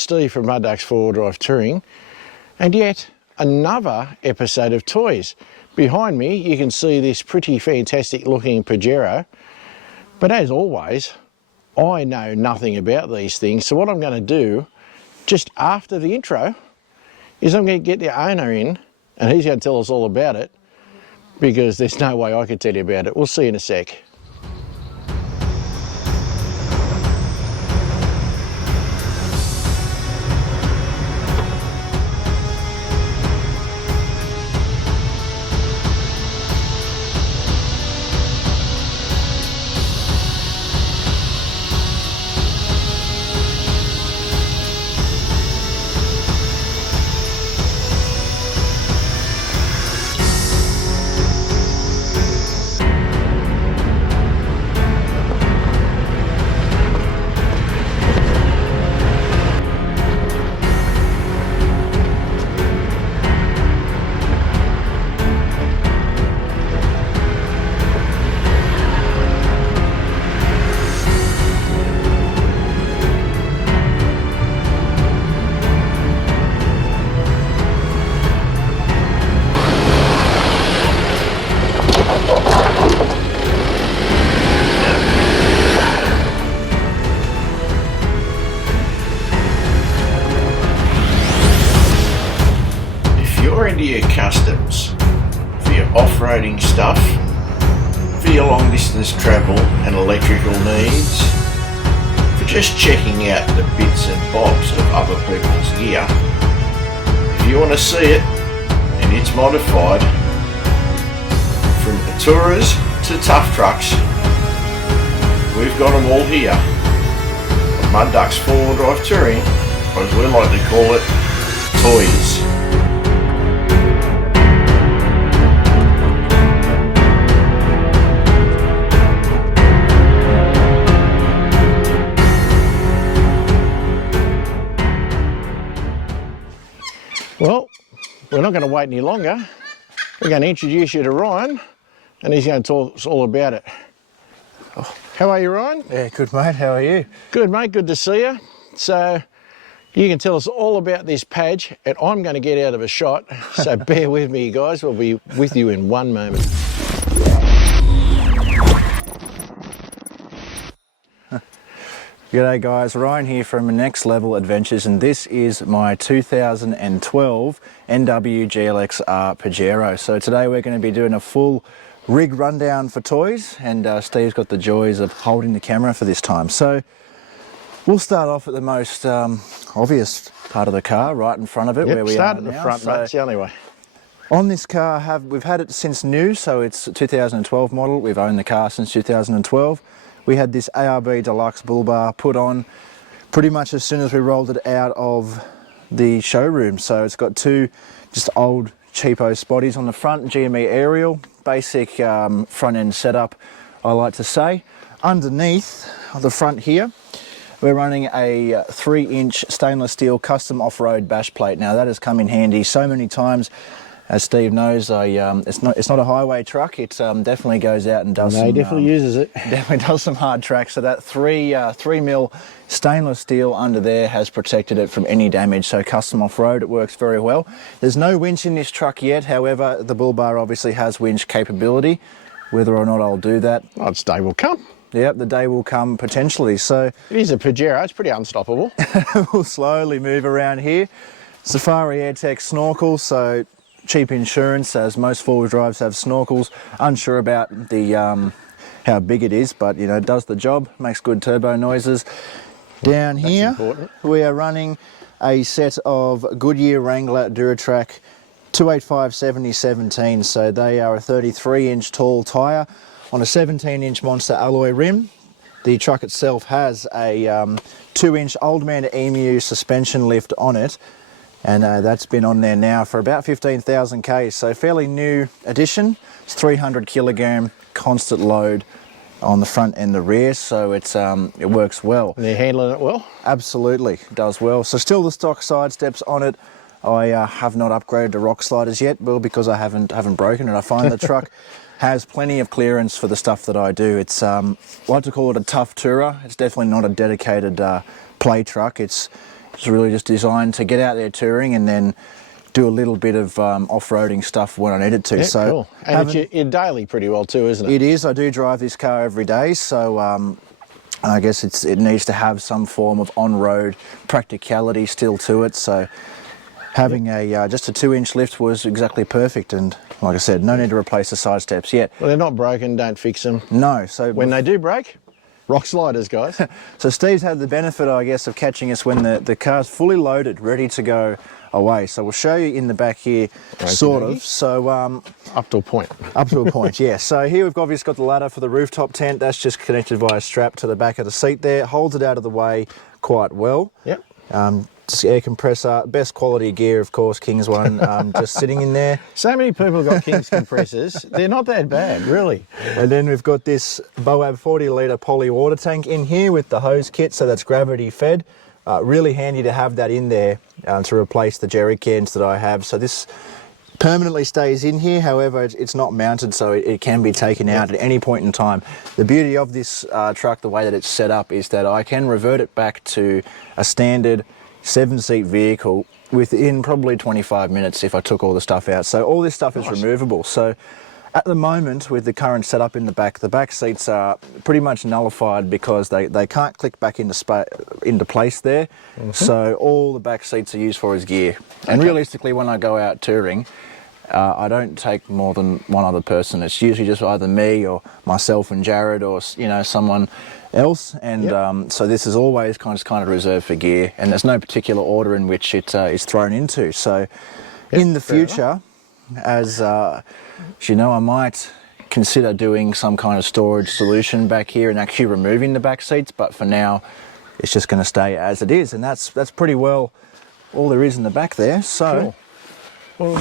Steve from Mud Ducks 4-wheel drive touring, and yet another episode of Toyz. Behind me you can see this pretty fantastic looking Pajero, but as always I know nothing about these things, so what I'm going to do just after the intro is I'm going to get the owner in and he's going to tell us all about it, because there's no way I could tell you about it. We'll see you in a sec. Your customs for your off-roading stuff, for your long distance travel and electrical needs, for just checking out the bits and bobs of other people's gear. If you want to see it and it's modified, from Touras to tough trucks, we've got them all here at Mud Ducks 4-wheel drive touring, or as we like to call it, Toyz. Well, we're not going to wait any longer. We're going to introduce you to Ryan, and he's going to talk us all about it. How are you, Ryan? Yeah, good mate, how are you? Good mate, good to see you. So you can tell us all about this Paj, and I'm going to get out of a shot, so bear with me guys, we'll be with you in one moment. G'day guys, Ryan here from Next Level Adventures, and this is my 2012 NW GLXR Pajero. So today we're going to be doing a full rig rundown for Toyz, and Steve's got the joys of holding the camera for this time. So we'll start off at the most obvious part of the car, right in front of it. Yep, where we start are at the now. front, mate, it's the only way. On this car, we've had it since new, so it's a 2012 model. We've owned the car since 2012. We had this ARB Deluxe bull bar put on pretty much as soon as we rolled it out of the showroom. So it's got two just old cheapo spotties on the front, GME aerial, basic front end setup, I like to say. Underneath the front here, we're running a 3-inch stainless steel custom off-road bash plate. Now that has come in handy so many times. As Steve knows, it's not a highway truck. It definitely goes out and does. No, he definitely uses it. Definitely does some hard tracks. So that 3 mil stainless steel under there has protected it from any damage. So custom off-road, it works very well. There's no winch in this truck yet. However, the bull bar obviously has winch capability. Whether or not I'll do that, Its day will come. Yep, the day will come potentially. So it is a Pajero. It's pretty unstoppable. We'll slowly move around here. Safari AirTech snorkel. So cheap insurance, as most 4-wheel drives have snorkels. Unsure about the how big it is, but you know, it does the job, makes good turbo noises. Down here we are running a set of Goodyear Wrangler Duratrack 285/70/17, so they are a 33-inch tall tyre on a 17-inch monster alloy rim. The truck itself has a 2-inch Old Man Emu suspension lift on it, and that's been on there now for about 15,000 k's, so fairly new addition. It's 300 kilogram constant load on the front and the rear, so it's it works well. And they're handling it well? Absolutely, it does well. So still the stock side steps on it. I have not upgraded to rock sliders yet, well, because I haven't broken it. I find the truck has plenty of clearance for the stuff that I do. It's I like to call it a tough tourer. It's definitely not a dedicated play truck. It's It's really just designed to get out there touring and then do a little bit of off-roading stuff when I need it to. Yeah, so cool. And it's your daily pretty well too, isn't it? It is. I do drive this car every day, so I guess it needs to have some form of on-road practicality still to it. So having just a 2-inch lift was exactly perfect, and like I said, no need to replace the side steps yet. Well, they're not broken, don't fix them. No. So when they do break, rock sliders, guys. So Steve's had the benefit, I guess, of catching us when the car's fully loaded, ready to go away. So we'll show you in the back here, sort of. So up to a point. Up to a point, yeah. So here we've obviously got the ladder for the rooftop tent. That's just connected via a strap to the back of the seat there. Holds it out of the way quite well. Yep. Air compressor, best quality gear, of course, King's one, just sitting in there. So many people have got King's compressors. They're not that bad, really. And then we've got this Boab 40-litre poly water tank in here with the hose kit, so that's gravity fed. Really handy to have that in there to replace the jerry cans that I have. So this permanently stays in here, however it's not mounted, so it can be taken out at any point in time. The beauty of this truck, the way that it's set up, is that I can revert it back to a standard 7-seat vehicle within probably 25 minutes if I took all the stuff out. So all this stuff is removable. So at the moment, with the current setup in the back seats are pretty much nullified because they can't click back into place there. So all the back seats are used for is gear. And realistically, when I go out touring, I don't take more than one other person. It's usually just either me or myself and Jared, or someone else. And so this is always kind of reserved for gear, and there's no particular order in which it is thrown into. So in the future, as you know, I might consider doing some kind of storage solution back here and actually removing the back seats, but for now it's just going to stay as it is, and that's pretty well all there is in the back there. So cool.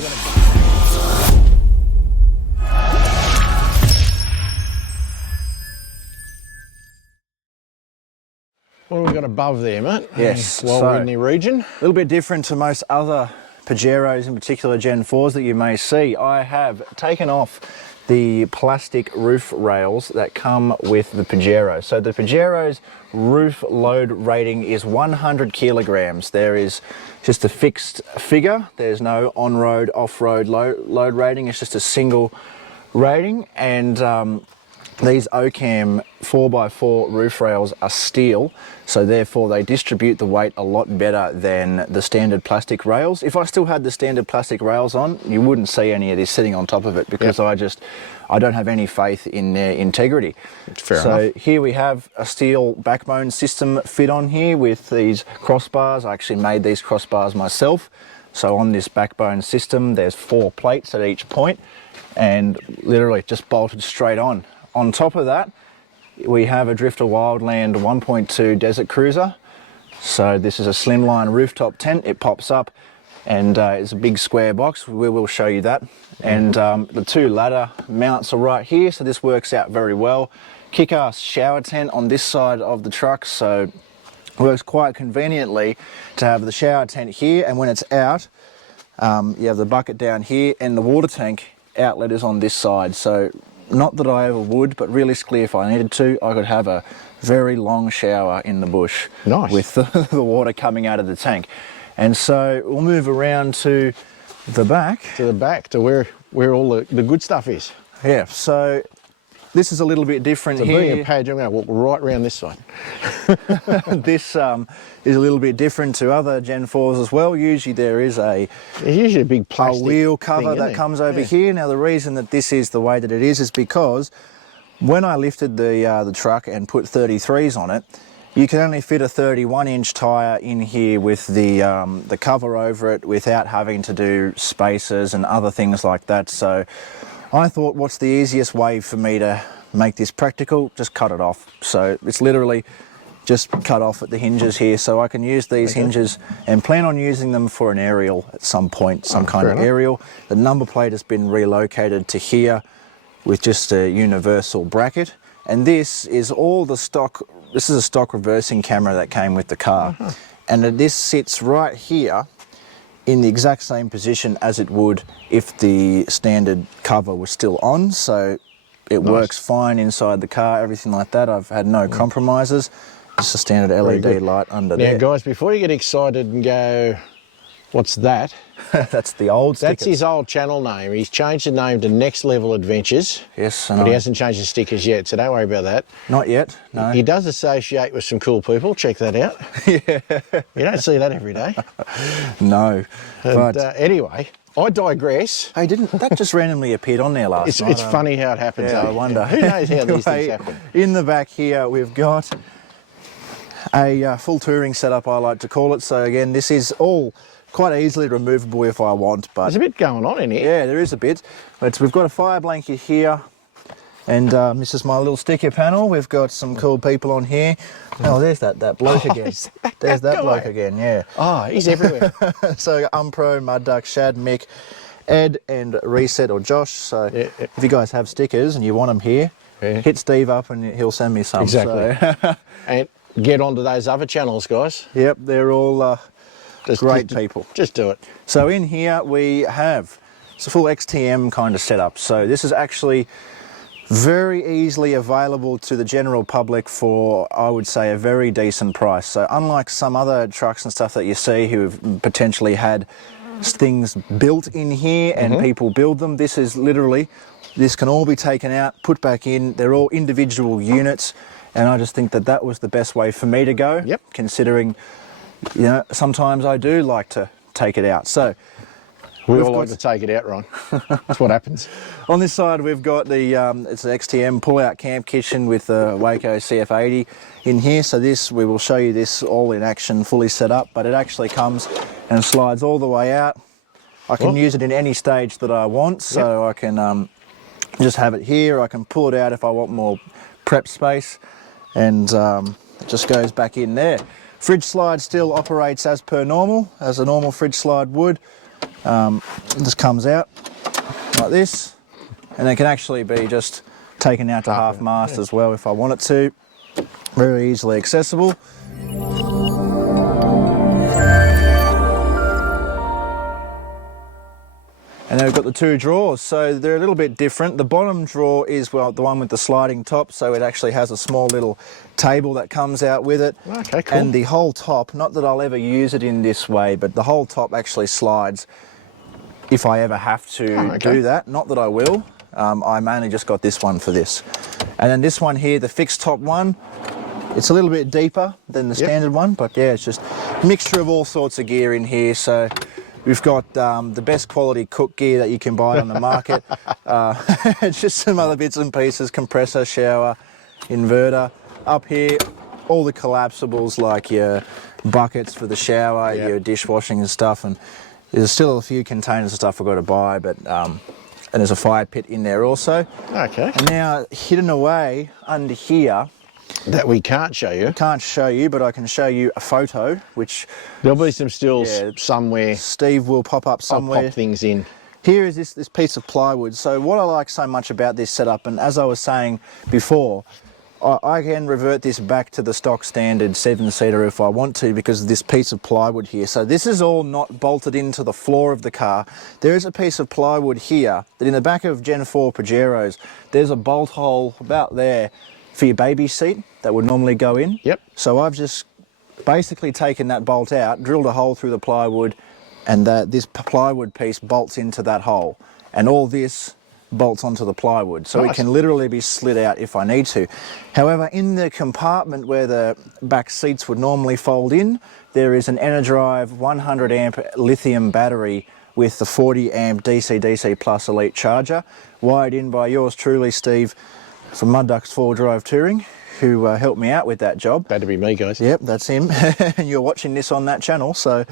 Well, what have we got above there, mate? Yes. While we're in the region. A little bit different to most other Pajeros, in particular Gen 4s that you may see. I have taken off the plastic roof rails that come with the Pajero. So the Pajero's roof load rating is 100 kilograms. There is just a fixed figure. There's no on-road, off-road load rating. It's just a single rating. And these Ocam 4x4 roof rails are steel, so therefore they distribute the weight a lot better than the standard plastic rails. If I still had the standard plastic rails on, you wouldn't see any of this sitting on top of it, because I don't have any faith in their integrity. Fair enough. So here we have a steel backbone system fit on here with these crossbars. I actually made these crossbars myself. So on this backbone system, there's 4 plates at each point, and literally just bolted straight on. On top of that, we have a Drifter Wildland 1.2 Desert Cruiser. So this is a slimline rooftop tent. It pops up and it's a big square box. We will show you that. And the 2 ladder mounts are right here, so this works out very well. Kick-ass shower tent on this side of the truck, so it works quite conveniently to have the shower tent here, and when it's out, you have the bucket down here, and the water tank outlet is on this side. So not that I ever would, but realistically, if I needed to, I could have a very long shower in the bush. Nice. With the water coming out of the tank. And so we'll move around to the back. To the back, to where all the good stuff is. Yeah, so this is a little bit different So here. being a page, I'm going to walk right around this side. This is a little bit different to other Gen 4s as well. Usually there is There's usually a big plastic wheel cover thing, that comes over here. Now the reason that this is the way that it is because when I lifted the truck and put 33s on it, you can only fit a 31-inch tyre in here with the cover over it without having to do spacers and other things like that. So I thought, what's the easiest way for me to make this practical? Just cut it off. So it's literally just cut off at the hinges here, so I can use these hinges and plan on using them for an aerial at some point, some kind of aerial. The number plate has been relocated to here with just a universal bracket, and this is all the stock. This is a stock reversing camera that came with the car, and this sits right here in the exact same position as it would if the standard cover was still on. So it works fine inside the car, everything like that. I've had no compromises. Just a standard LED light under Now, there. guys, before you get excited and go, what's that? That's the old stickers. That's his old channel name. He's changed the name to Next Level Adventures. Yes, But he hasn't changed the stickers yet, so don't worry about that. Not yet, no. He does associate with some cool people. Check that out. Yeah. You don't see that every day. No. And, But anyway, I digress. hey, didn't that just randomly appeared on there last night? It's funny how it happens. Yeah, eh? I wonder. Who knows how these things Anyway, happen? In the back here, we've got a full touring setup, I like to call it. So again, this is all quite easily removable if I want, but There's a bit going on in here. yeah, there is a bit. But we've got a fire blanket here, and this is my little sticker panel. We've got some cool people on here. Oh, there's that bloke again. is There's that guy? bloke again, yeah. Oh, he's everywhere. So Umpro, Mud Duck, Shad, Mick, Ed, and Reset or Josh. So Yeah. if you guys have stickers and you want them here, Yeah. hit Steve up and he'll send me some. Exactly. So, And get onto those other channels, guys. yep, they're all great just, people. Just do it. So in here we have, it's a full XTM kind of setup. So this is actually very easily available to the general public for, I would say, a very decent price. So unlike some other trucks and stuff that you see who've potentially had things built in here and people build them, this is literally, this can all be taken out, put back in. They're all individual units, and I just think that that was the best way for me to go. Yep. Considering, you know, sometimes I do like to take it out. So We we've all got- like to take it out, Ron. That's what happens. on this side we've got the it's an XTM pull-out camp kitchen with the Waco CF80 in here. So this, we will show you this all in action, fully set up, but it actually comes and slides all the way out. I can use it in any stage that I want, so I can just have it here. I can pull it out if I want more prep space, and it just goes back in there. Fridge slide still operates as per normal, as a normal fridge slide would. This comes out like this, and it can actually be just taken out to half mast as well if I want it to. Very easily accessible. And then we've got the two drawers, so they're a little bit different. The bottom drawer is, well, the one with the sliding top, so it actually has a small little table that comes out with it. Okay, cool. And the whole top, not that I'll ever use it in this way, but the whole top actually slides if I ever have to do that. Not that I will. I mainly just got this one for this. And then this one here, the fixed top one, it's a little bit deeper than the standard one, but yeah, it's just a mixture of all sorts of gear in here. So we've got the best quality cook gear that you can buy on the market. Just some other bits and pieces, compressor, shower, inverter. Up here, all the collapsibles like your buckets for the shower, your dishwashing and stuff. And there's still a few containers of stuff I've got to buy, but and there's a fire pit in there also. Okay. And now hidden away under here, That we can't show you. can't show you, but I can show you a photo, which There'll be some stills Yeah. somewhere. Steve will pop up I'll somewhere. pop things in. Here is this piece of plywood. So what I like so much about this setup, and as I was saying before, I can revert this back to the stock standard 7-seater if I want to, because of this piece of plywood here. So this is all not bolted into the floor of the car. There is a piece of plywood here that in the back of Gen 4 Pajeros, there's a bolt hole about there for your baby seat that would normally go in. Yep. So I've just basically taken that bolt out, drilled a hole through the plywood, and this plywood piece bolts into that hole. And all this bolts onto the plywood, so it can literally be slid out if I need to. However, in the compartment where the back seats would normally fold in, there is an Enerdrive 100 amp lithium battery with the 40 amp DC-DC Plus Elite charger, wired in by yours truly, Steve, from Mud Ducks 4-Drive Touring, who helped me out with that job. That'd be me, guys. Yep, that's him. And you're watching this on that channel, so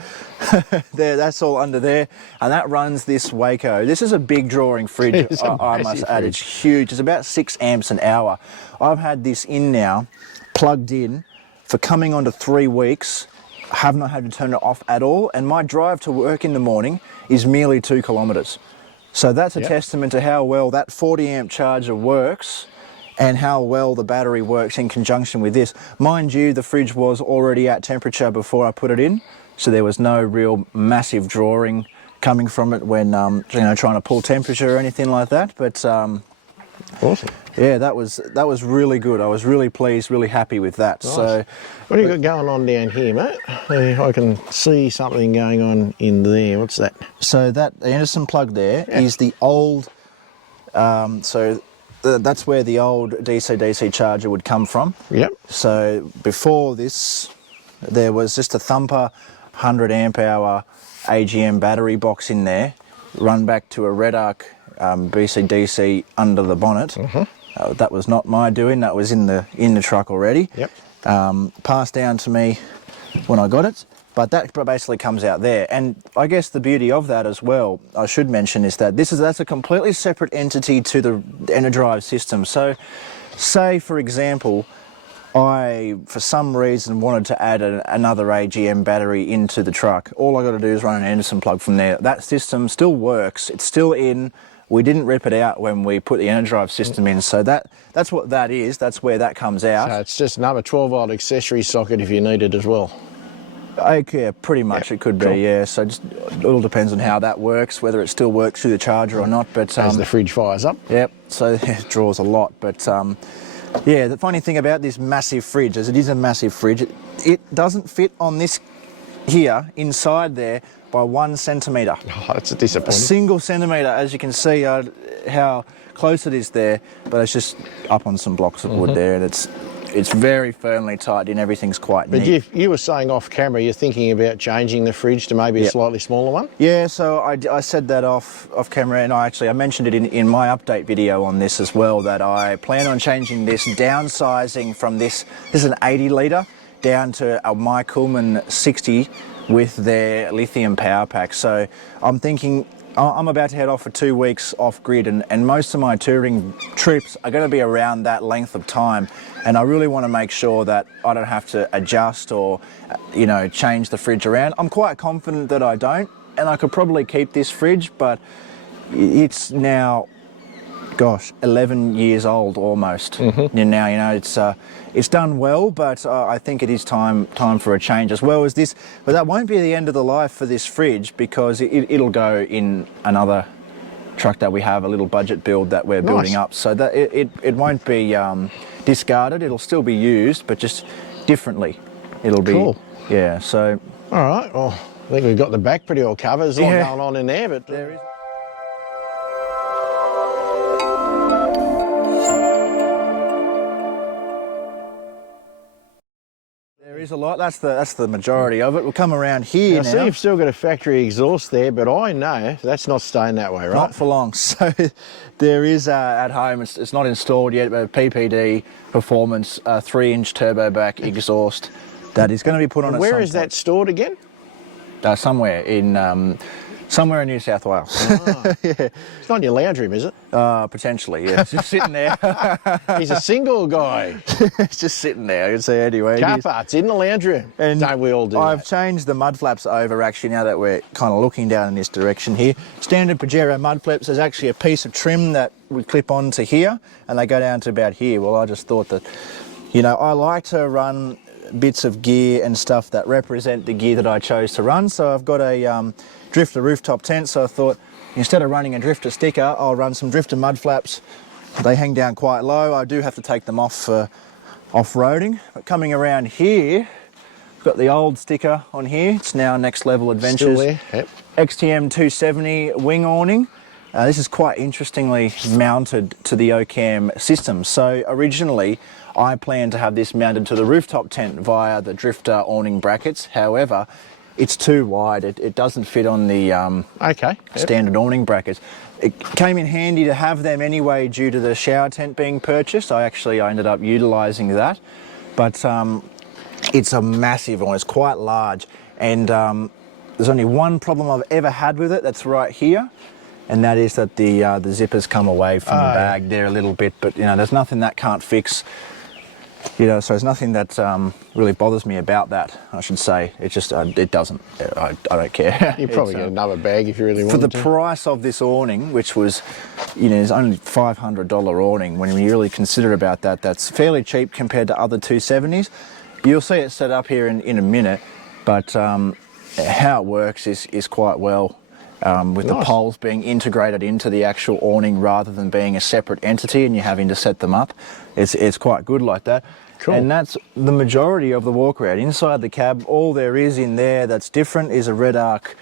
there, that's all under there. And that runs this Waco. This is a big drawing fridge, It's a I must massive add. fridge. It's huge. It's about 6 amps an hour. I've had this in now, plugged in, for coming on to 3 weeks. Have not had to turn it off at all. And my drive to work in the morning is merely 2 kilometres. So that's a testament to how well that 40 amp charger works and how well the battery works in conjunction with this. Mind you, the fridge was already at temperature before I put it in, so there was no real massive drawing coming from it when you know, trying to pull temperature or anything like that. But Awesome. Yeah, that was really good. I was really pleased, really happy with that. Nice. So, what have you got going on down here, mate? I can see something going on in there. What's that? so that the Anderson plug there is the old. That's where the old DC-DC charger would come from. Yep. So before this, there was just a thumper 100 amp hour AGM battery box in there, run back to a Red Arc BC-DC under the bonnet. That was not my doing. That was in the truck already. Yep. Passed down to me when I got it. But that basically comes out there. And I guess the beauty of that as well, I should mention, is that that's a completely separate entity to the EnerDrive system. So say, for example, I, for some reason, wanted to add another AGM battery into the truck. All I got to do is run an Anderson plug from there. That system still works. It's still in. We didn't rip it out when we put the EnerDrive system in. So that's what that is. That's where that comes out. So it's just another 12-volt accessory socket if you need it as well. Yeah, pretty much it could be, yeah. So just, it all depends on how that works, whether it still works through the charger or not. But as the fridge fires up. Yep, so it draws a lot. But yeah, the funny thing about this massive fridge is it is a massive fridge. It doesn't fit on this here, inside there, by 1 centimetre. Oh, that's disappointing. A single centimetre, as you can see how close it is there, but it's just up on some blocks of wood there, and it's very firmly tied in. Everything's quite neat. But you were saying off camera you're thinking about changing the fridge to maybe a slightly smaller one? Yeah, so I said that off camera, and I mentioned it in my update video on this as well, that I plan on changing this, downsizing from this is an 80 litre, down to a My Coolman 60 with their lithium power pack. So I'm thinking, I'm about to head off for 2 weeks off grid, and most of my touring trips are going to be around that length of time, and I really want to make sure that I don't have to adjust or change the fridge around. I'm quite confident that I don't, and I could probably keep this fridge, but it's now, gosh, 11 years old almost. And now it's done well, but I think it is time for a change, as well as this. But that won't be the end of the life for this fridge, because it'll go in another truck that we have, a little budget build that we're building up. So that it won't be discarded. It'll still be used, but just differently. It'll be cool. Yeah. So all right. Well, I think we've got the back pretty well covered. There's a lot going on in there, but there is. There is a lot. That's the majority of it. We'll come around here now. I see you've still got a factory exhaust there, but I know that's not staying that way, right? Not for long. So there is at home. It's not installed yet, but a PPD Performance 3-inch turbo back exhaust that is going to be put on. And where is that stored again? Somewhere in New South Wales. Ah. Yeah. It's not in your lounge room, is it? Potentially, yeah. It's just sitting there. He's a single guy. It's just sitting there, I can say anyway. Car parts in the lounge room. And don't we all do I've that? changed the mud flaps over, actually, now that we're kind of looking down in this direction here. Standard Pajero mud flaps, there's actually a piece of trim that we clip onto here, and they go down to about here. Well, I just thought that, I like to run bits of gear and stuff that represent the gear that I chose to run. So I've got a Drifter rooftop tent, so I thought instead of running a Drifter sticker, I'll run some Drifter mud flaps. They hang down quite low. I do have to take them off for off-roading. But coming around here, I've got the old sticker on here. It's now Next Level Adventures. Still there, yep. XTM 270 wing awning. This is quite interestingly mounted to the OCAM system. So originally, I planned to have this mounted to the rooftop tent via the Drifter awning brackets. However, it's too wide. It doesn't fit on the standard awning brackets. It came in handy to have them anyway due to the shower tent being purchased. I ended up utilising that. But it's a massive one. It's quite large. And there's only one problem I've ever had with it. That's right here. And that is that the zippers come away from the bag there a little bit. But, there's nothing that can't fix. So there's nothing that really bothers me about that, I should say. It just, it doesn't. I don't care. You probably get another bag if you really want to. For the price of this awning, which was, it's only $500 awning, when you really consider about that, that's fairly cheap compared to other 270s. You'll see it set up here in a minute, but how it works is quite well. with the poles being integrated into the actual awning rather than being a separate entity and you're having to set them up. It's quite good like that. Cool. And that's the majority of the walk around. Inside the cab, all there is in there that's different is a Red Arc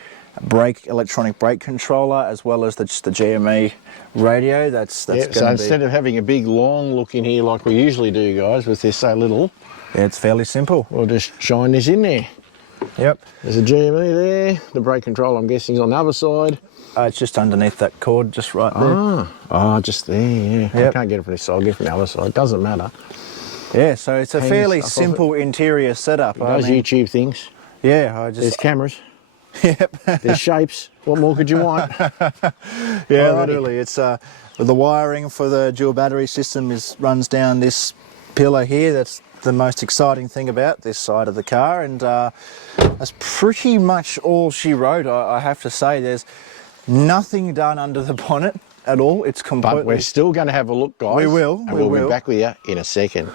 electronic brake controller, as well as the GME radio. That's so going to instead of having a big long look in here like we usually do, guys, with this so little, it's fairly simple. We'll just shine this in there. Yep. There's a GME there. The brake control, I'm guessing, is on the other side. It's just underneath that cord, just right there. Just there, yeah. Yep. I can't get it from this side, I'll get it from the other side. Doesn't matter. Yeah, so it's a fairly simple interior setup. Those YouTube things. Yeah, There's cameras. Yep. There's shapes. What more could you want? Yeah, literally. It's the wiring for the dual battery system runs down this pillar here. That's the most exciting thing about this side of the car, and that's pretty much all she wrote. I have to say, there's nothing done under the bonnet at all. It's completely... But we're still going to have a look, guys. We will. And we'll be back with you in a second.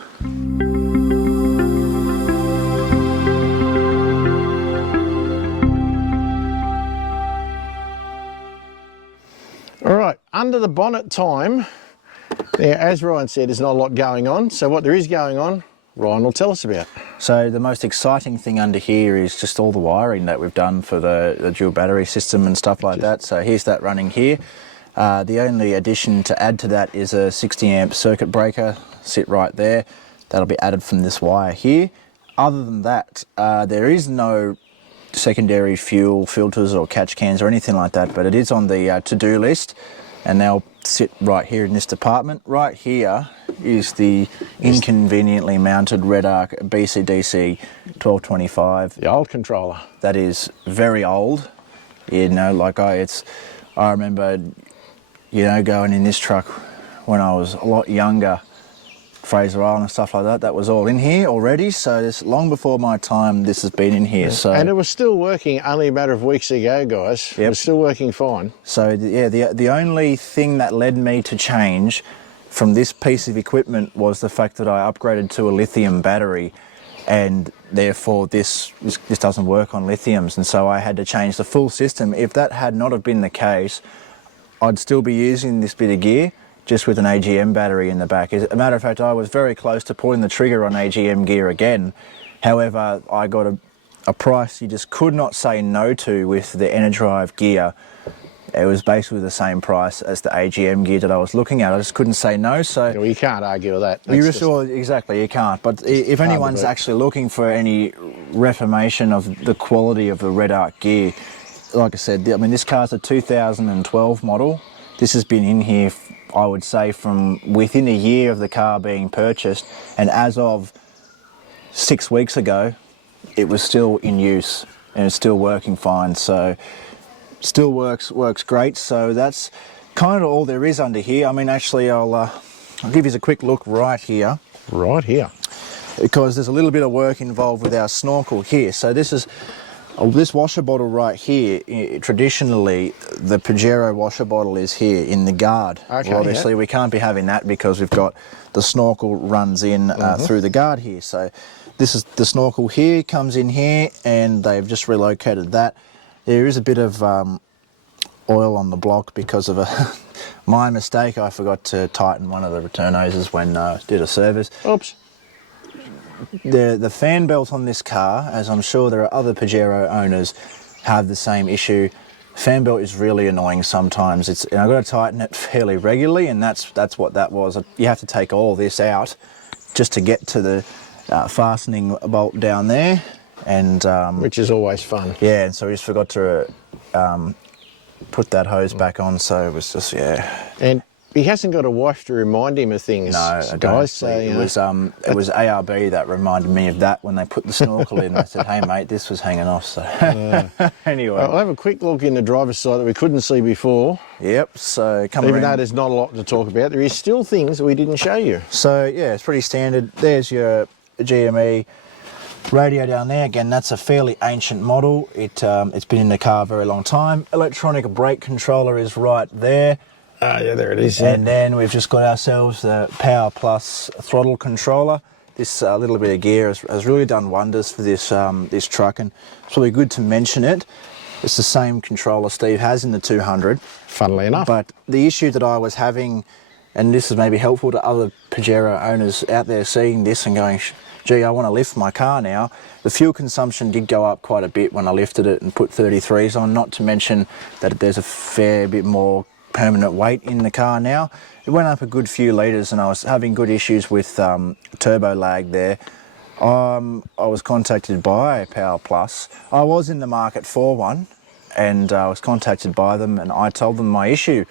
All right, under the bonnet time. Now, as Ryan said, there's not a lot going on. So what there is going on, Ryan will tell us about. So the most exciting thing under here is just all the wiring that we've done for the dual battery system and stuff like that. So here's that running here. The only addition to add to that is a 60 amp circuit breaker, sit right there. That'll be added from this wire here. Other than that, there is no secondary fuel filters or catch cans or anything like that, but it is on the to-do list, and they'll sit right here in this department. Right here is the inconveniently mounted Red Arc BCDC 1225. The old controller. That is very old. You know, like I remember, you know, going in this truck when I was a lot younger, Fraser Island and stuff like that, that was all in here already, so this long before my time this has been in here. Yeah. So, and it was still working only a matter of weeks ago, guys. Yep. It was still working fine. So yeah, the only thing that led me to change from this piece of equipment was the fact that I upgraded to a lithium battery, and therefore this doesn't work on lithiums, and so I had to change the full system. If that had not have been the case, I'd still be using this bit of gear just with an AGM battery in the back. As a matter of fact, I was very close to pulling the trigger on AGM gear again. However, I got a price you just could not say no to with the Enerdrive gear. It was basically the same price as the AGM gear that I was looking at. I just couldn't say no. So well, you can't argue with that. Exactly, you can't. But if anyone's actually looking for any reformation of the quality of the Red Arc gear, like I said, I mean, this car's a 2012 model. This has been in here, I would say, from within a year of the car being purchased, and as of 6 weeks ago, it was still in use and it's still working fine. So still works great. So that's kind of all there is under here. I mean, actually, I'll give you a quick look right here. Right here. Because there's a little bit of work involved with our snorkel here. So this is this washer bottle right here. Traditionally, the Pajero washer bottle is here in the guard. Okay, well, obviously, we can't be having that because we've got the snorkel runs in through the guard here. So this is the snorkel here, comes in here, and they've just relocated that. There is a bit of oil on the block because of my mistake. I forgot to tighten one of the return hoses when I did a service. Oops. The fan belt on this car, as I'm sure there are other Pajero owners, have the same issue. Fan belt is really annoying sometimes. And I've got to tighten it fairly regularly, and that's what that was. You have to take all this out just to get to the fastening bolt down there, and which is always fun. Yeah, and so we just forgot to put that hose back on. So it was just And he hasn't got a wife to remind him of things. No, guys. So, it was ARB that reminded me of that when they put the snorkel in. They said, "Hey mate, this was hanging off." So anyway, I'll have a quick look in the driver's side that we couldn't see before. Yep. So even though there's not a lot to talk about, there is still things that we didn't show you. So yeah, it's pretty standard. There's your GME radio down there. Again, that's a fairly ancient model. It's been in the car a very long time. Electronic brake controller is right there. Yeah, there it is. And then we've just got ourselves the Power Plus throttle controller. This little bit of gear has really done wonders for this this truck, and it's really good to mention it. It's the same controller Steve has in the 200. Funnily enough. But the issue that I was having, and this is maybe helpful to other Pajero owners out there seeing this and going, gee, I want to lift my car now. The fuel consumption did go up quite a bit when I lifted it and put 33s on, not to mention that there's a fair bit more permanent weight in the car now. It went up a good few litres and I was having good issues with turbo lag there. I was contacted by Power Plus. I was in the market for one and I was contacted by them and I told them my issue.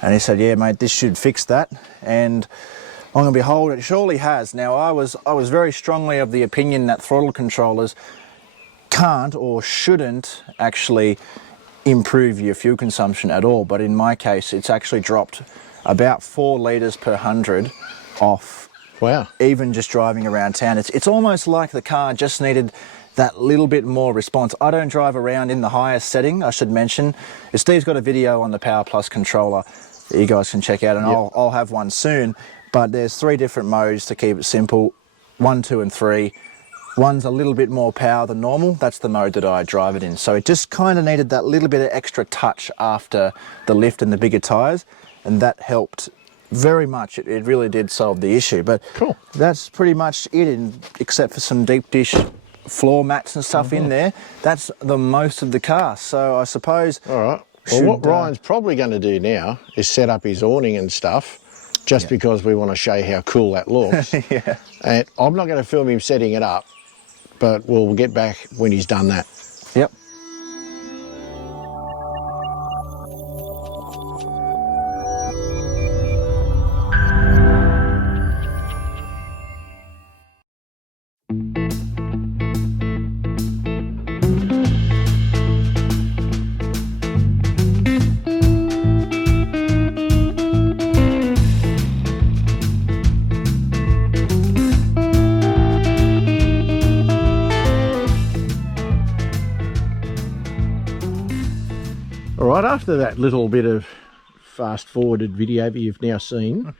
And he said, yeah, mate, this should fix that. And long and behold, it surely has. Now, I was very strongly of the opinion that throttle controllers can't or shouldn't actually improve your fuel consumption at all. But in my case, it's actually dropped about 4 litres per 100 off. Wow. Even just driving around town. It's almost like the car just needed that little bit more response. I don't drive around in the highest setting, I should mention. Steve's got a video on the Power Plus controller that you guys can check out, and I'll have one soon. But there's 3 different modes to keep it simple, 1, 2 and 3. One's a little bit more power than normal. That's the mode that I drive it in. So it just kind of needed that little bit of extra touch after the lift and the bigger tyres, and that helped very much. It really did solve the issue. But cool. That's pretty much it, except for some deep dish floor mats and stuff in there. That's the most of the car. So I suppose... All right. Well, what Ryan's probably going to do now is set up his awning and stuff, just because we want to show you how cool that looks. Yeah. And I'm not going to film him setting it up, but we'll get back when he's done that. Yep. All right, after that little bit of fast-forwarded video that you've now seen,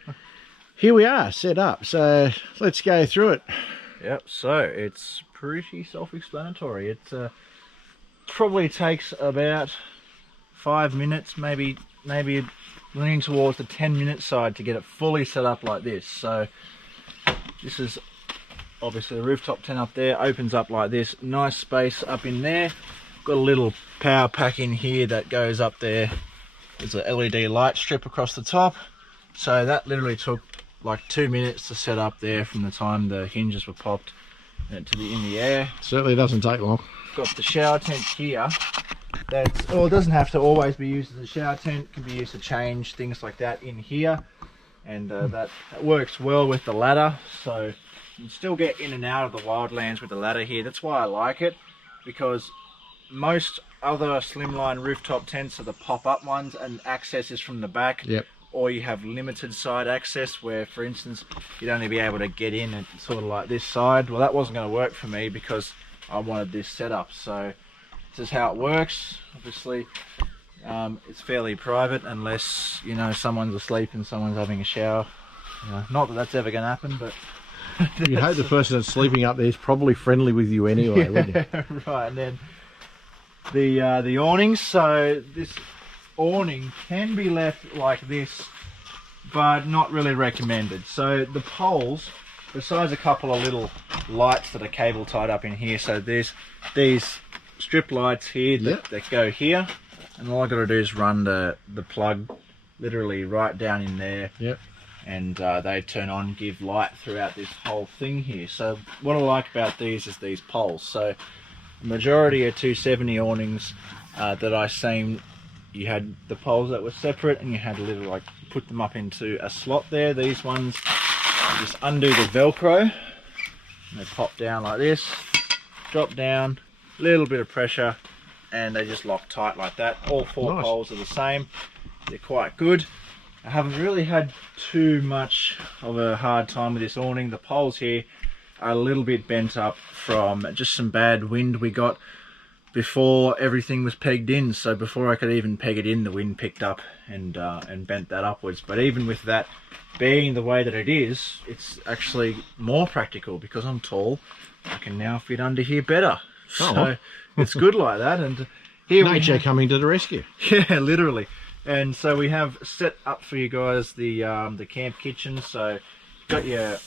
here we are, set up. So let's go through it. Yep, so it's pretty self-explanatory. It probably takes about 5 minutes, maybe leaning towards the 10-minute side to get it fully set up like this. So this is obviously the rooftop tent up there, opens up like this, nice space up in there. Got a little power pack in here that goes up there. There's a LED light strip across the top. So that literally took like 2 minutes to set up there from the time the hinges were popped to the in the air. Certainly doesn't take long. Got the shower tent here. That's, well, it doesn't have to always be used as a shower tent. It can be used to change things like that in here. And that works well with the ladder. So you can still get in and out of the wildlands with the ladder here. That's why I like it, because most other slimline rooftop tents are the pop-up ones and access is from the back. Yep. Or you have limited side access where, for instance, you'd only be able to get in at sort of like this side. Well, that wasn't going to work for me because I wanted this setup. So this is how it works. Obviously, it's fairly private unless, you know, someone's asleep and someone's having a shower. Not that that's ever going to happen, but... You'd hope the person that's sleeping up there is probably friendly with you anyway, wouldn't you? Right, and then the awnings. So this awning can be left like this, but not really recommended. So the poles, besides a couple of little lights that are cable tied up in here, so there's these strip lights here that go here, and all I got to do is run the plug literally right down in there. Yep. And they turn on, give light throughout this whole thing here. So what I like about these is these poles. So the majority of 270 awnings that I seen, you had the poles that were separate and you had a little, like, put them up into a slot there. These ones, you just undo the Velcro and they pop down like this, drop down, little bit of pressure, and they just lock tight like that. All 4 poles are the same. They're quite good. I haven't really had too much of a hard time with this awning. The poles here are a little bit bent up from just some bad wind we got before everything was pegged in. So before I could even peg it in, the wind picked up and bent that upwards. But even with that being the way that it is, it's actually more practical because I'm tall. I can now fit under here better. So it's good like that. And nature coming to the rescue. Yeah, literally. And so we have set up for you guys the camp kitchen. So got your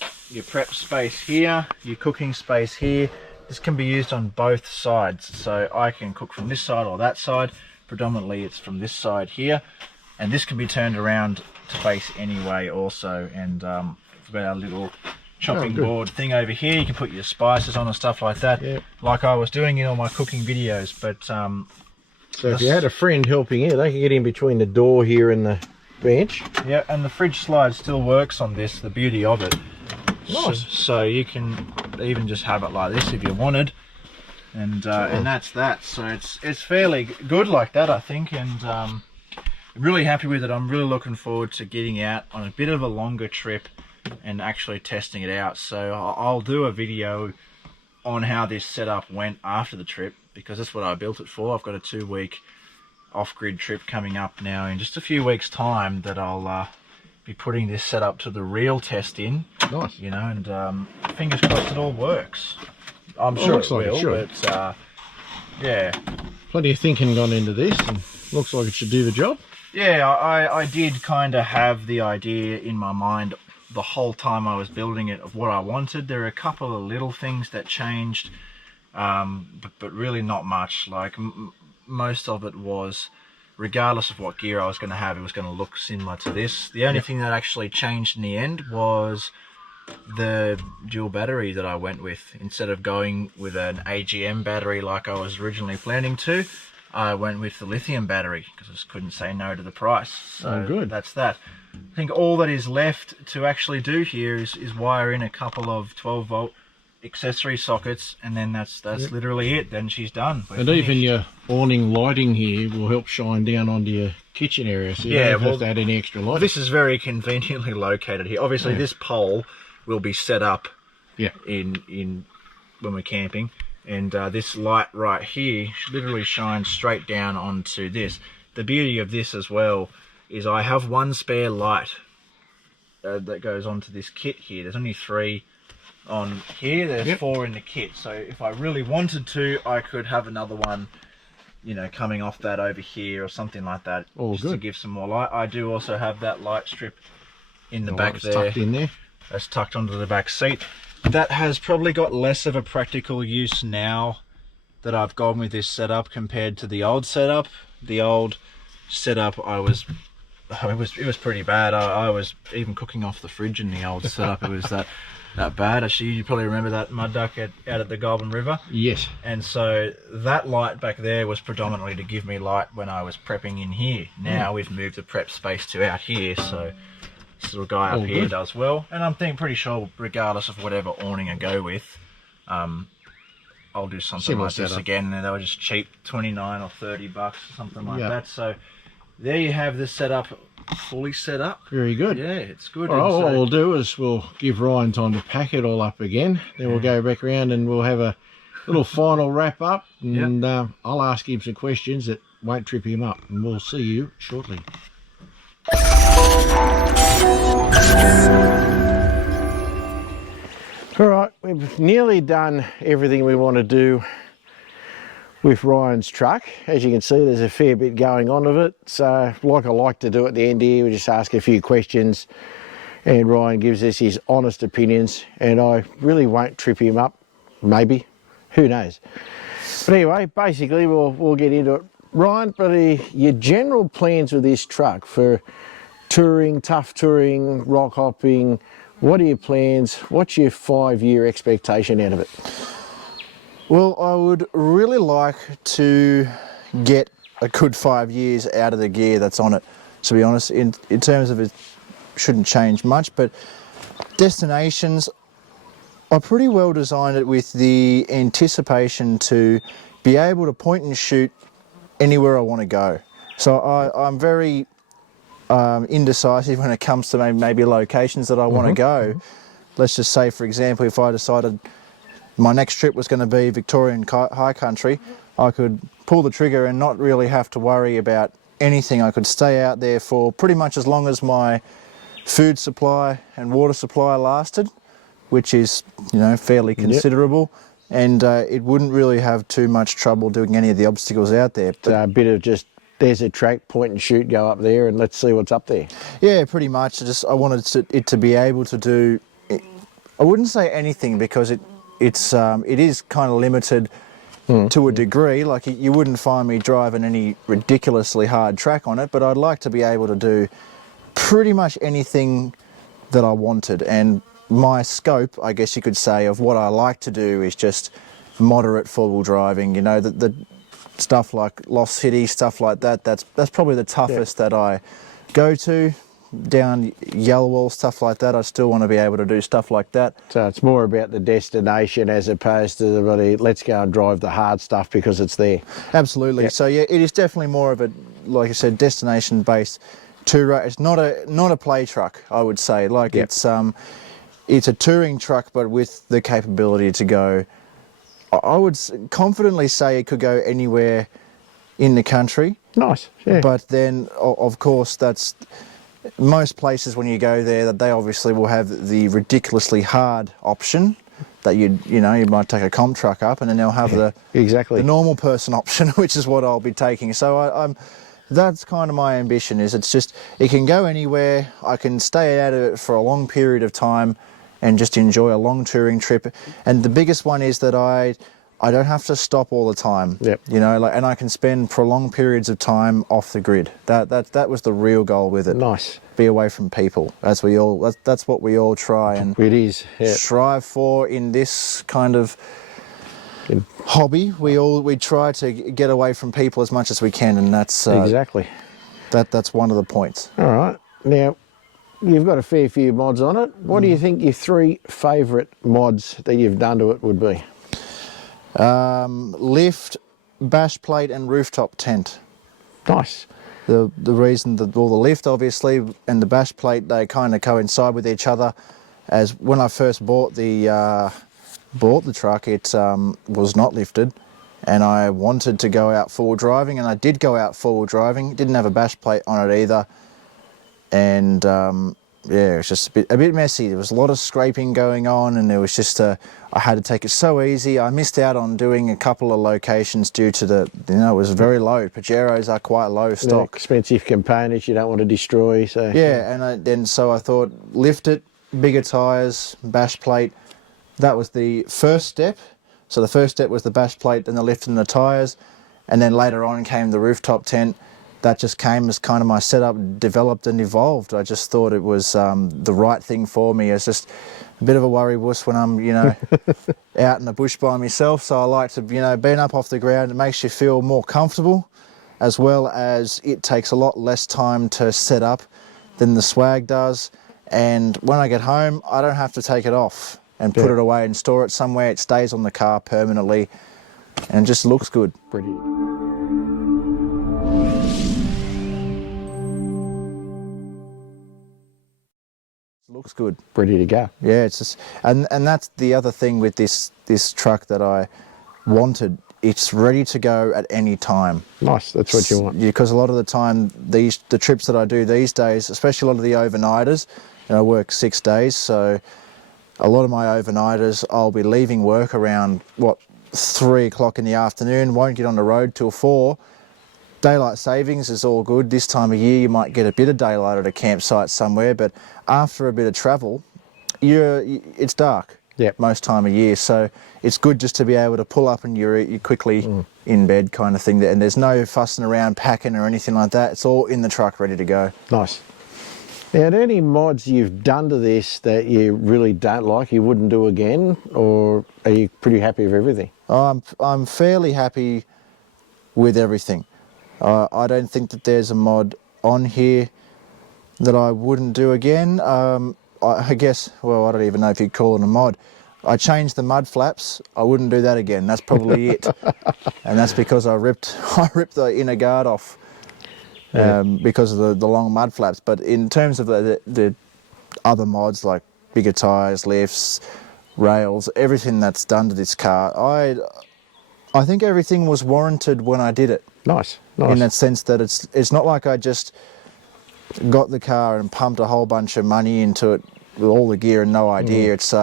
prep space here, your cooking space here. This can be used on both sides. So I can cook from this side or that side. Predominantly it's from this side here. And this can be turned around to face any way also. And we've got our little chopping board thing over here. You can put your spices on and stuff like that. Yep. Like I was doing in all my cooking videos. But so if you had a friend helping you, they can get in between the door here and the bench. Yeah, and the fridge slide still works on this, the beauty of it. Nice. So you can even just have it like this if you wanted. And that's that. So it's fairly good like that, I think. And I'm really happy with it. I'm really looking forward to getting out on a bit of a longer trip and actually testing it out. So I'll do a video on how this setup went after the trip, because that's what I built it for. I've got a 2-week off-grid trip coming up now in just a few weeks time that I'll be putting this setup to the real test in. Nice. You know, and fingers crossed it all works. I'm sure it will, but yeah. Plenty of thinking gone into this, and looks like it should do the job. Yeah, I did kind of have the idea in my mind the whole time I was building it of what I wanted. There are a couple of little things that changed, but really not much. Like most of it was, regardless of what gear I was going to have, it was going to look similar to this. The only thing that actually changed in the end was the dual battery that I went with. Instead of going with an AGM battery like I was originally planning to, I went with the lithium battery because I just couldn't say no to the price. So good. That's that. I think all that is left to actually do here is wire in a couple of 12-volt accessory sockets, and then that's literally it. Then she's done. And even your awning lighting here will help shine down onto your kitchen area, so you don't have to add any extra light. This is very conveniently located here. Obviously this pole will be set up in when we're camping, and this light right here literally shines straight down onto this. The beauty of this as well is I have one spare light that goes onto this kit here. There's only 3 on here, there's 4 in the kit, so if I really wanted to, I could have another one, you know, coming off that over here or something like that, just to give some more light. I do also have that light strip in the back there. Tucked in there. That's tucked onto the back seat. That has probably got less of a practical use now that I've gone with this setup compared to the old setup. The old setup it was pretty bad. I was even cooking off the fridge in the old setup. It was that bad. Actually, you probably remember that mud duck out at the Goulburn River. Yes. And so that light back there was predominantly to give me light when I was prepping in here. Now we've moved the prep space to out here, so this little guy up here does well. And I'm pretty sure, regardless of whatever awning I go with, I'll do something like this again. And they were just cheap, 29 or 30 bucks, something like that. So there you have this setup, fully set up. Very good. Yeah, it's good. All right, what we'll do is we'll give Ryan time to pack it all up again. Then we'll go back around and we'll have a little final wrap up. And I'll ask him some questions that won't trip him up. And we'll see you shortly. All right, we've nearly done everything we want to do with Ryan's truck. As you can see, there's a fair bit going on with it. So like I like to do at the end here, we just ask a few questions and Ryan gives us his honest opinions, and I really won't trip him up, maybe, who knows. But anyway, basically we'll get into it. Ryan, your general plans with this truck for touring, tough touring, rock hopping, what are your plans? What's your 5-year expectation out of it? Well, I would really like to get a good 5 years out of the gear that's on it, to be honest. In terms of it, shouldn't change much, but destinations, I pretty well designed it with the anticipation to be able to point and shoot anywhere I want to go. So I'm very indecisive when it comes to maybe locations that I want to go. Let's just say, for example, if I decided my next trip was going to be Victorian high country, I could pull the trigger and not really have to worry about anything. I could stay out there for pretty much as long as my food supply and water supply lasted, which is, you know, fairly considerable. and it wouldn't really have too much trouble doing any of the obstacles out there. But a bit of just, there's a track, point and shoot, go up there and let's see what's up there. yeah, pretty much. I wanted it to be able to do, I wouldn't say anything, because it is kind of limited to a degree. Like, you wouldn't find me driving any ridiculously hard track on it, but I'd like to be able to do pretty much anything that I wanted. And my scope, I guess you could say, of what I like to do is just moderate four-wheel driving. You know, the stuff like Lost City, stuff like that, that's probably the toughest that I go to. Down yellow wall, stuff like that, I still want to be able to do stuff like that. So it's more about the destination as opposed to the bloody, let's go and drive the hard stuff because it's there. Absolutely. So yeah, it is definitely more of a, like I said, destination based two-row. It's not a play truck, I would say. Like, it's a touring truck, but with the capability to go, I would confidently say it could go anywhere in the country. Nice. Yeah. But then, of course, that's most places when you go there, that they obviously will have the ridiculously hard option that you might take a comp truck up, and then they'll have the normal person option, which is what I'll be taking. So that's kind of my ambition. Is it can go anywhere. I can stay out of it for a long period of time and just enjoy a long touring trip. And the biggest one is that I don't have to stop all the time. You know, and I can spend prolonged periods of time off the grid. That was the real goal with it. Nice. Be away from people, that's what we all try and strive for in this kind of hobby. We try to get away from people as much as we can, and that's that's one of the points. All right. Now, you've got a fair few mods on it. What do you think your 3 favourite mods that you've done to it would be? Lift, bash plate and rooftop tent. Nice. The reason that, well, the lift obviously and the bash plate, they kind of coincide with each other. As when I first bought the truck, it was not lifted, and I wanted to go out four-wheel driving, and I did go out four-wheel driving. It didn't have a bash plate on it either, and yeah, it was just a bit messy. There was a lot of scraping going on, and there was just I had to take it so easy. I missed out on doing a couple of locations due to it was very low. Pajeros are quite low stock. Expensive components you don't want to destroy. So yeah, and so I thought, lift it, bigger tyres, bash plate. That was the first step. So the first step was the bash plate, then the lift and the tyres, and then later on came the rooftop tent. That just came as kind of my setup developed and evolved. I just thought it was the right thing for me. It's just a bit of a worry wuss when I'm, out in the bush by myself. So I like to, being up off the ground, it makes you feel more comfortable, as well as it takes a lot less time to set up than the swag does. And when I get home, I don't have to take it off and put it away and store it somewhere. It stays on the car permanently and just looks good. Brilliant. Looks good. Ready to go. Yeah, it's just, and that's the other thing with this truck that I wanted. It's ready to go at any time. Nice, that's what you want. Because a lot of the time, the trips that I do these days, especially a lot of the overnighters, I work 6 days, so a lot of my overnighters, I'll be leaving work around 3 o'clock in the afternoon, won't get on the road till 4. Daylight savings is all good. This time of year you might get a bit of daylight at a campsite somewhere, but after a bit of travel, it's dark most time of year. So it's good just to be able to pull up and you're quickly in bed kind of thing. And there's no fussing around packing or anything like that. It's all in the truck ready to go. Nice. Now, are there any mods you've done to this that you really don't like, you wouldn't do again, or are you pretty happy with everything? I'm fairly happy with everything. I don't think that there's a mod on here that I wouldn't do again. I guess, well, I don't even know if you'd call it a mod. I changed the mud flaps. I wouldn't do that again. That's probably it. And that's because I ripped the inner guard off because of the long mud flaps. But in terms of the other mods like bigger tyres, lifts, rails, everything that's done to this car, I think everything was warranted when I did it. Nice, nice. In that sense that it's not like I just got the car and pumped a whole bunch of money into it with all the gear and no idea. It's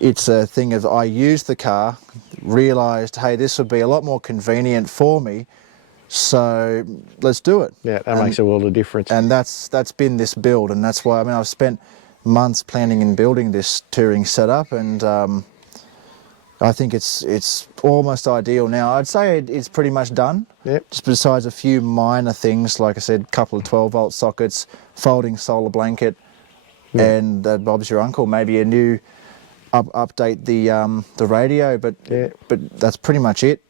it's a thing of I used the car, realised, hey, this would be a lot more convenient for me, so let's do it. Yeah, that makes a world of difference. And that's been this build, and that's why, I mean, I've spent months planning and building this touring setup, and I think it's almost ideal now. I'd say it's pretty much done. Yep. Just besides a few minor things, like I said, a couple of 12-volt sockets, folding solar blanket, and Bob's your uncle. Maybe a new update the radio, but that's pretty much it.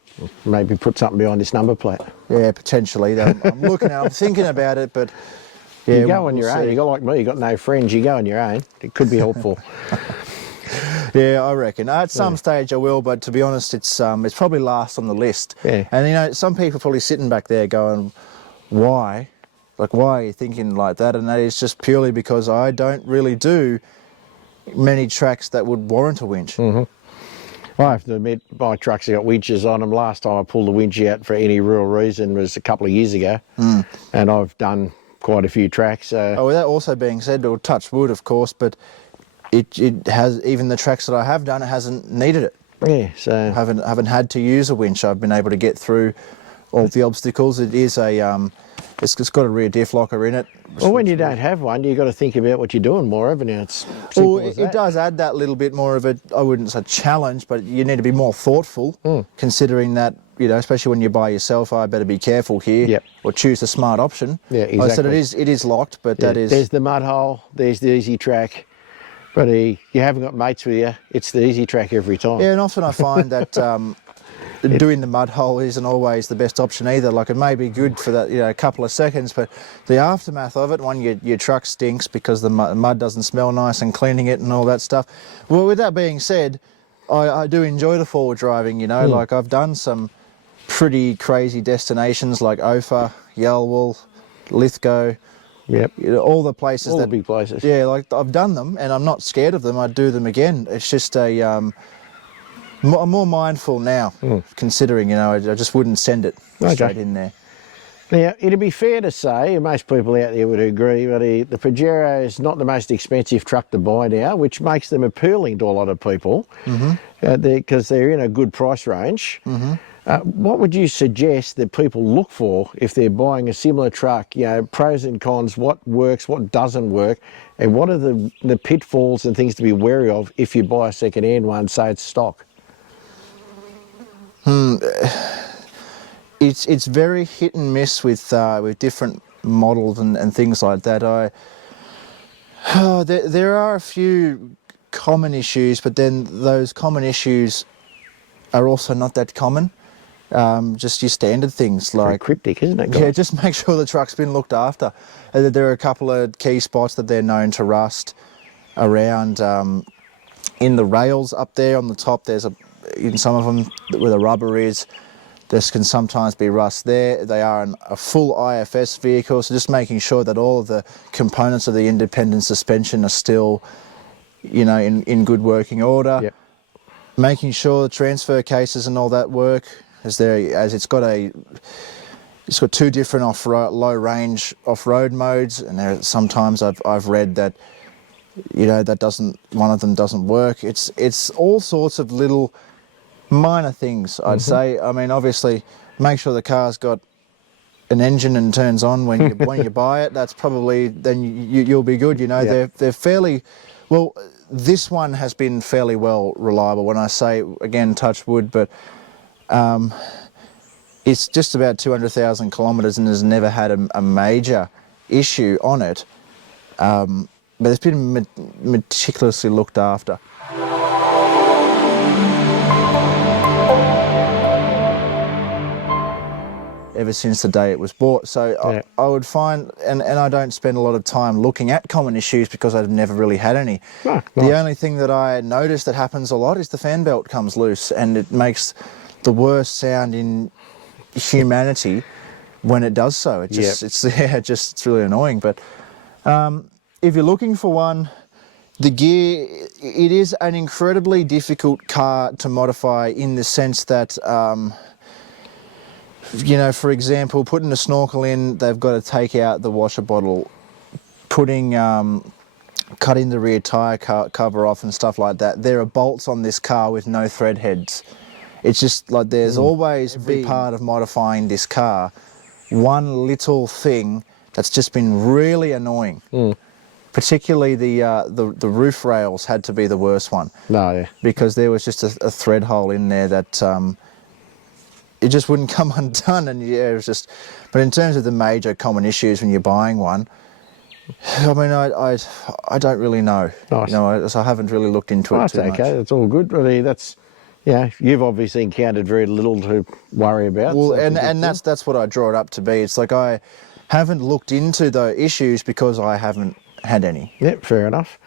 Maybe put something behind this number plate. Yeah, potentially. I'm looking at. I'm thinking about it, but yeah, you go on your own. You got like me. You got no friends. You go on your own. It could be helpful. Yeah, I reckon. At some stage I will, but to be honest, it's probably last on the list. Yeah. And you know, some people are probably sitting back there going, why? Like, why are you thinking like that? And that is just purely because I don't really do many tracks that would warrant a winch. Mm-hmm. I have to admit, my trucks have got winches on them. Last time I pulled the winch out for any real reason was a couple of years ago, and I've done quite a few tracks. Oh, with that also being said, or touch wood, of course, but it has, even the tracks that I have done, it hasn't needed it. Yeah, so I haven't had to use a winch. I've been able to get through all the obstacles. It is a it's got a rear diff locker in it. Well, when you don't have one, you've got to think about what you're doing more, haven't you? It's simple as that. It does add that little bit more of a, I wouldn't say challenge, but you need to be more thoughtful, considering that, you know, especially when you're by yourself, I better be careful here, or choose the smart option. Yeah, exactly. I said it is locked, but that is... There's the mud hole, there's the easy track, but you haven't got mates with you, it's the easy track every time. Yeah, and often I find that doing the mud hole isn't always the best option either. Like, it may be good for that, you know, a couple of seconds, but the aftermath of it, when your truck stinks because the mud doesn't smell nice and cleaning it and all that stuff. Well, with that being said, I do enjoy the forward driving, you know, like I've done some pretty crazy destinations like Ophir, Yalwell, Lithgow. Yep. You know, all the places. All the big places. Yeah, like I've done them and I'm not scared of them. I'd do them again. It's just I'm more mindful now, considering, you know, I just wouldn't send it straight in there. Now, it'd be fair to say, and most people out there would agree, but the Pajero is not the most expensive truck to buy now, which makes them appealing to a lot of people, because they're in a good price range. What would you suggest that people look for if they're buying a similar truck? You know, pros and cons, what works, what doesn't work, and what are the pitfalls and things to be wary of if you buy a second-hand one, say it's stock? It's very hit and miss with different models and things like that. There are a few common issues, but then those common issues are also not that common. Just your standard things like... Very cryptic, isn't it? Yeah, just make sure the truck's been looked after. There are a couple of key spots that they're known to rust around. In the rails up there on the top, there's in some of them where the rubber is, there can sometimes be rust there. They are a full IFS vehicle, so just making sure that all of the components of the independent suspension are still, you know, in good working order. Yep. Making sure the transfer cases and all that work, as it's got two different low range off-road modes, and sometimes I've read that, you know, one of them doesn't work. It's all sorts of little minor things, I'd say. I mean, obviously, make sure the car's got an engine and turns on when you buy it. That's probably, then you'll be good. You know, they're fairly well. This one has been fairly well reliable. When I say, again, touch wood, but it's just about 200,000 kilometres and has never had a major issue on it. But it's been meticulously looked after. Ever since the day it was bought. So I would find, and I don't spend a lot of time looking at common issues because I've never really had any. Nice. The only thing that I notice that happens a lot is the fan belt comes loose, and it makes the worst sound in humanity when it does so. It just, it's really annoying. But if you're looking for one, the gear, it is an incredibly difficult car to modify in the sense that, you know, for example, putting a snorkel in, they've got to take out the washer bottle. Putting cutting the rear tyre cover off and stuff like that. There are bolts on this car with no thread heads. It's just like there's always every part of modifying this car, one little thing that's just been really annoying. Particularly the roof rails had to be the worst one. No, yeah. Because there was just a thread hole in there that it just wouldn't come undone, and yeah, it was just. But in terms of the major common issues when you're buying one, I mean, I don't really know. Nice. You know, I haven't really looked into it too much. Okay, that's all good. Really, that's, yeah, you've obviously encountered very little to worry about. Well, so and that's what I draw it up to be. It's like I haven't looked into the issues because I haven't had any. Yep, fair enough.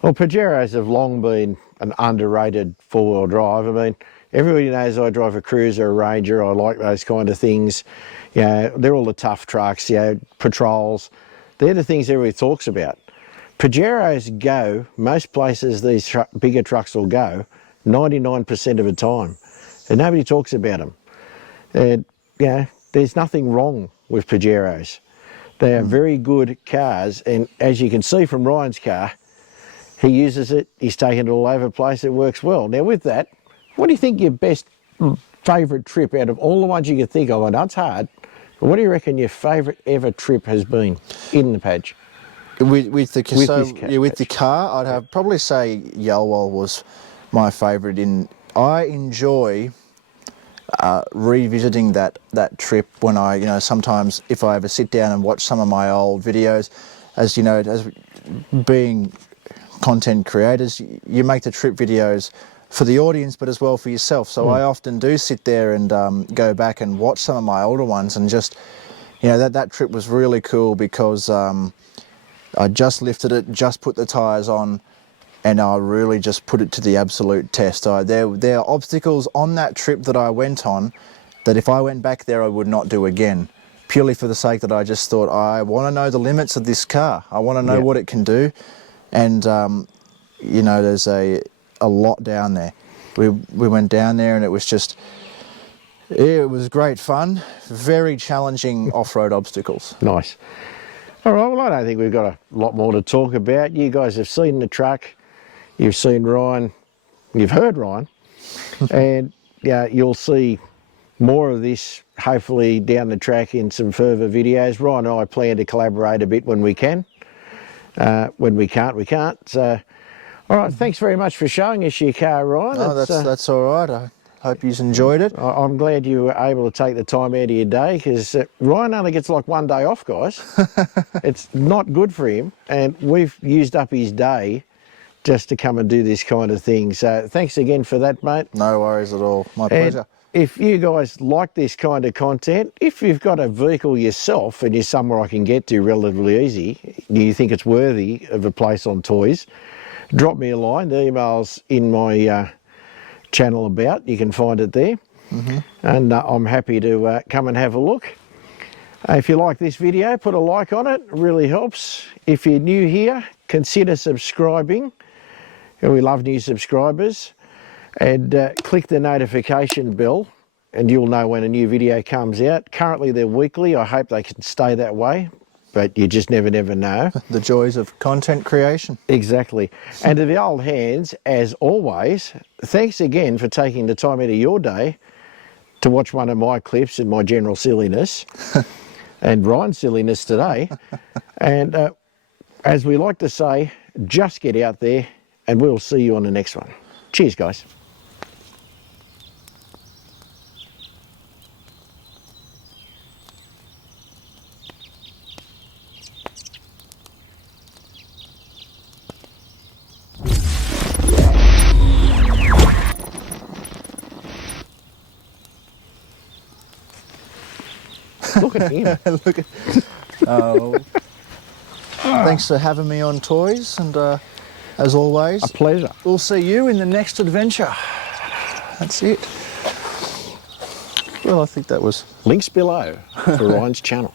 Well, Pajeros have long been an underrated four-wheel drive. I mean, everybody knows I drive a Cruiser, a Ranger. I like those kind of things. You know, they're all the tough trucks, you know, patrols. They're the things everybody talks about. Pajeros go, most places these bigger trucks will go, 99% of the time. And nobody talks about them. And, you know, there's nothing wrong with Pajeros. They are very good cars, and as you can see from Ryan's car, he uses it, he's taken it all over the place, it works well. Now with that, what do you think your best favourite trip out of all the ones you can think of? I know it's hard, but what do you reckon your favourite ever trip has been in the Paj? With the car, I'd have probably say Yelwell was my favourite. I enjoy revisiting that trip when I, you know, sometimes if I ever sit down and watch some of my old videos, as you know, as being content creators, you make the trip videos for the audience, but as well for yourself. So I often do sit there and go back and watch some of my older ones, and just, you know, that trip was really cool because I just lifted it, just put the tyres on, and I really just put it to the absolute test. There are obstacles on that trip that I went on that if I went back there I would not do again, purely for the sake that I just thought, I want to know the limits of this car. I want to know what it can do, and you know, there's a lot down there. We went down there and it was just, it was great fun, very challenging off-road obstacles. Nice. All right, well, I don't think we've got a lot more to talk about. You guys have seen the truck, you've seen Ryan, you've heard Ryan, and yeah, you'll see more of this hopefully down the track in some further videos. Ryan and I plan to collaborate a bit when we can. When we can't, we can't. So, all right, thanks very much for showing us your car, Ryan. No, that's all right. I hope you've enjoyed it. I'm glad you were able to take the time out of your day, because Ryan only gets like one day off, guys. It's not good for him, and we've used up his day just to come and do this kind of thing. So thanks again for that, mate. No worries at all. My pleasure. If you guys like this kind of content, if you've got a vehicle yourself and you're somewhere I can get to relatively easy, you think it's worthy of a place on Toyz, drop me a line. The email's in my channel about. You can find it there. And I'm happy to come and have a look. If you like this video, put a like on it. It really helps. If you're new here, consider subscribing. And we love new subscribers. And click the notification bell and you'll know when a new video comes out. Currently they're weekly. I hope they can stay that way, but you just never know. The joys of content creation. Exactly. And to the old hands, as always, thanks again for taking the time out of your day to watch one of my clips and my general silliness and Ryan's silliness today. And as we like to say, just get out there and we'll see you on the next one. Cheers, guys. Look at him. Look at. Thanks for having me on Toyz, and as always, A pleasure. we'll see you in the next adventure. That's it. Well, I think that was. Links below for Ryan's channel.